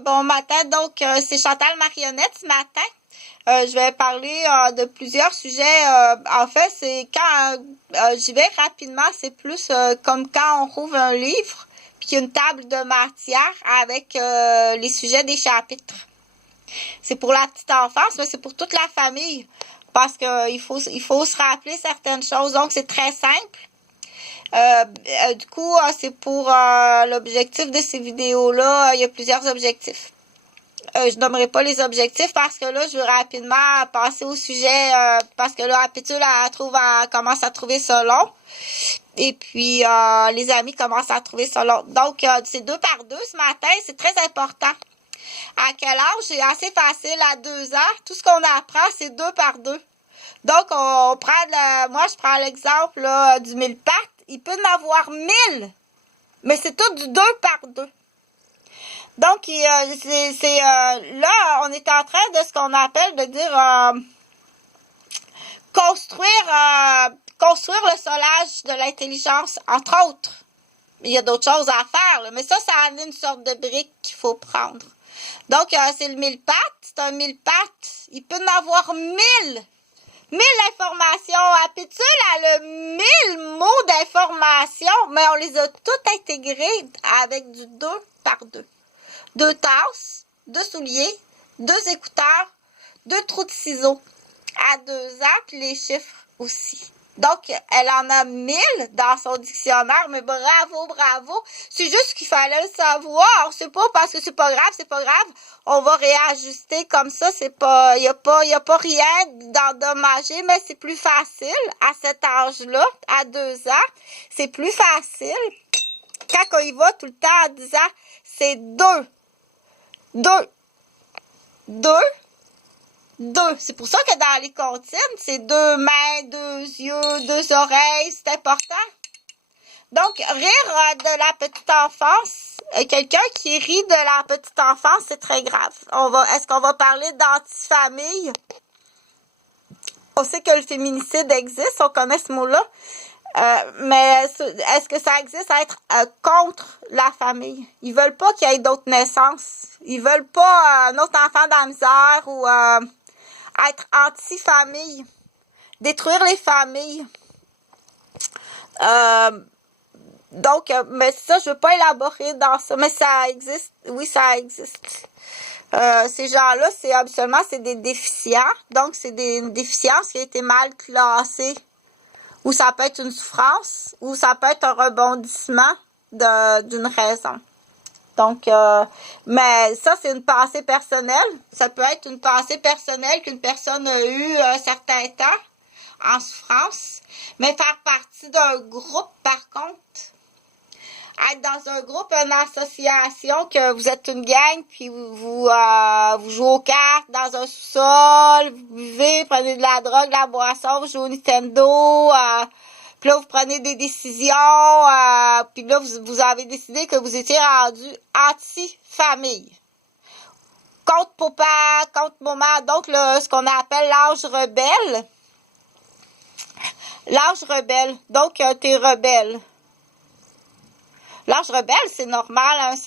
Bon matin, donc c'est Chantal Marionnette ce matin. Je vais parler de plusieurs sujets. En fait, c'est quand j'y vais rapidement, c'est plus comme quand on rouvre un livre, puis il y a une table de matière avec les sujets des chapitres. C'est pour la petite enfance, mais c'est pour toute la famille, parce qu'il faut se rappeler certaines choses. Donc, c'est très simple. Du coup, c'est pour l'objectif de ces vidéos-là. Il y a plusieurs objectifs. Je nommerai pas les objectifs parce que là, je veux rapidement passer au sujet parce que là, Pétule, commence à trouver ça long. Et puis, les amis commencent à trouver ça long. Donc, c'est 2 par 2 ce matin. C'est très important. À quel âge? C'est assez facile. À 2 ans, tout ce qu'on apprend, c'est 2 par 2. Donc, moi, je prends l'exemple là, du mille-pattes. Il peut en avoir 1000, mais c'est tout du 2 par 2. Donc, là, on est en train de ce qu'on appelle de dire construire le solage de l'intelligence, entre autres. Il y a d'autres choses à faire, là, mais ça en est une sorte de brique qu'il faut prendre. Donc, c'est le mille-pattes. C'est un mille-pattes. Il peut en avoir 1000. 1000 informations. À Pétule, elle a 1000 mots d'informations, mais on les a toutes intégrées avec du 2 par 2. 2 tasses, 2 souliers, 2 écouteurs, 2 trous de ciseaux. À 2 ans, puis les chiffres aussi. Donc, elle en a 1000 dans son dictionnaire, mais bravo. C'est juste qu'il fallait le savoir. C'est pas parce que c'est pas grave. On va réajuster comme ça. Il y a pas rien d'endommagé, mais c'est plus facile à cet âge-là, à 2 ans. C'est plus facile. Quand on y va tout le temps à 10 ans, c'est 2. C'est pour ça que dans les comptines, c'est 2 mains, 2 yeux, 2 oreilles, c'est important. Donc, rire de la petite enfance, quelqu'un qui rit de la petite enfance, c'est très grave. Est-ce qu'on va parler d'antifamille? On sait que le féminicide existe, on connaît ce mot-là. Mais est-ce que ça existe à être contre la famille? Ils veulent pas qu'il y ait d'autres naissances. Ils veulent pas un autre enfant dans la misère ou être anti-famille. Détruire les familles. Donc, mais ça, je veux pas élaborer dans ça. Mais ça existe. Oui, ça existe. Ces gens-là, habituellement, c'est des déficients. Donc, c'est une déficience qui a été mal classée. Ou ça peut être une souffrance, ou ça peut être un rebondissement d'une raison. Donc, mais ça, c'est une pensée personnelle. Ça peut être une pensée personnelle qu'une personne a eue un certain temps en souffrance. Mais faire partie d'un groupe, par contre, être dans un groupe, une association, que vous êtes une gang, puis vous jouez aux cartes dans un sous-sol, vous buvez, prenez de la drogue, de la boisson, vous jouez au Nintendo, puis là, vous prenez des décisions, puis là, vous avez décidé que vous étiez rendu anti-famille. Contre papa, contre maman, donc là, ce qu'on appelle l'âge rebelle. L'âge rebelle, donc t'es rebelle. L'âge rebelle, c'est normal, hein,